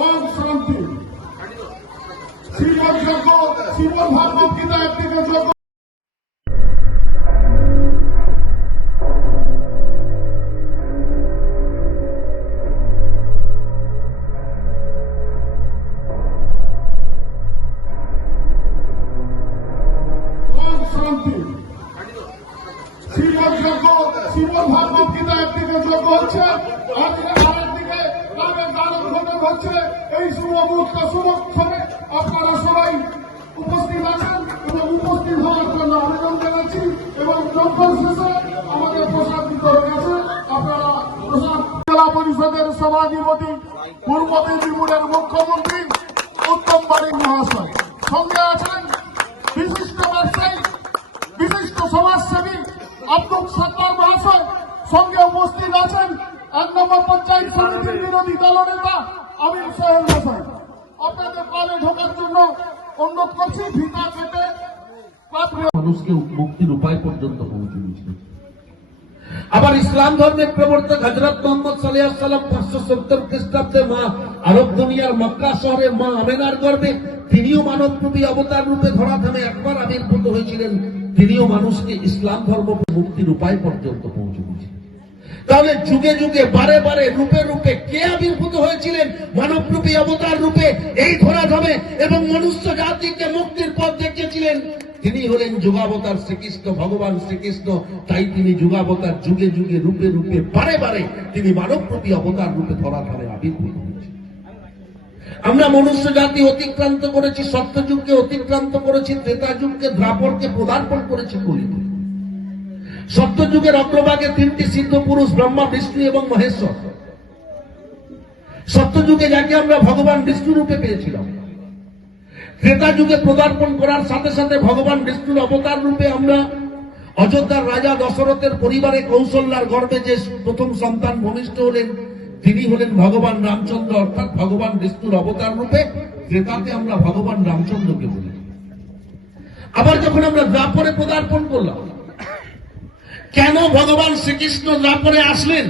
ওম শান্তি। শ্রীমদ যজ্ঞ, শ্রীমদ ভাগবত গীতা একদিকে যজ্ঞ। শ্রীমদ যজ্ঞ, শ্রীমদ ভাগবত গীতা একদিকে যজ্ঞ হচ্ছে, আরেকদিকে নামের দানব ঘটক হচ্ছে। এই শুভ মুহূর্ত শুভক্ষণে আপনারা সবাই উপস্থিত আছেন এবং উপস্থিত হওয়ার জন্য আবেদন জানাচ্ছি এবং যজ্ঞ শেষে আমাদের প্রসাদ বিতরণ আছে। আপনারা প্রসাদ। জেলা পরিষদের সভাধিপতি পূর্ব মেদিনীপুরের মুখ্যমন্ত্রী উত্তম বারিক মহাশয়, সঙ্গে আছেন বিশিষ্ট ব্যবসায়ী, বিশিষ্ট সমাজসেবী আব্দুল সত্তার মহাশয়, সঙ্গে উপস্থিত আছেন 1 নম্বর পঞ্চায়েত সমিতির বিরোধী দলনেতা আমির সোহেল মহাশয়। আপনাদের ক্লাবে ঢোকার জন্য অনুরোধ করছি। ভিটা কেটে মানুষকে মুক্তির উপায় পর্যন্ত পৌঁছে দিয়েছিলেন। আবার ইসলাম ধর্মের প্রবর্তক হযরত মুহাম্মদ সাল্লাল্লাহু আলাইহি ওয়াসাল্লাম 570 খ্রিস্টাব্দে মা আরব দুনিয়ার মক্কা শহরে মা আমেনার গর্ভে তিনিও মানবরূপী অবতার রূপে ধরাধামে একবার আবির্ভূত হয়েছিলেন। তিনিও মানুষকে ইসলাম ধর্ম মুক্তির উপায় পর্যন্ত পৌঁছে দিয়েছিলেন। তাহলে যুগে যুগে বারে বারে রূপে রূপে কে আবির্ভূত হয়েছিলেন মানবরূপী অবতার রূপে এই ধরাধামে এবং মনুষ্য জাতিকে মুক্তির পথ দেখিয়েছিলেন? তিনি হলেন যুগাবতার শ্রীকৃষ্ণ, ভগবান শ্রীকৃষ্ণ। তাই তিনি যুগাবতার, যুগে যুগে রূপে রূপে বারে বারে তিনি মানবরূপী অবতার রূপে ধরাধামে আবির্ভূত হয়েছেন। আমরা মনুষ্য জাতি অতিক্রান্ত করেছি, সত্যযুগকে অতিক্রান্ত করেছি, ত্রেতা যুগকে, দ্বাপরকে পদার্পণ করেছি কলিযুগে। সত্যযুগের অগ্রভাগে 3টি সিদ্ধ পুরুষ ব্রহ্মা, বিষ্ণু এবং মহেশ্বর। সত্যযুগে যাকে আমরা ভগবান বিষ্ণু রূপে পেয়েছিলাম। ত্রেতা যুগে পদার্পণ করার সাথে সাথে ভগবান বিষ্ণুর অবতার রূপে আমরা অযোধ্যার রাজা দশরথের পরিবারে কৌশল্যার গর্ভে যে প্রথম সন্তান ভূমিষ্ঠ হলেন তিনি হলেন ভগবান রামচন্দ্র, অর্থাৎ ভগবান বিষ্ণুর অবতার রূপে ত্রেতাতে আমরা ভগবান রামচন্দ্রকে বলি। আবার যখন আমরা দ্বাপরে পদার্পণ করলাম, কেন ভগবান শ্রীকৃষ্ণ দ্বাপরে আসলেন?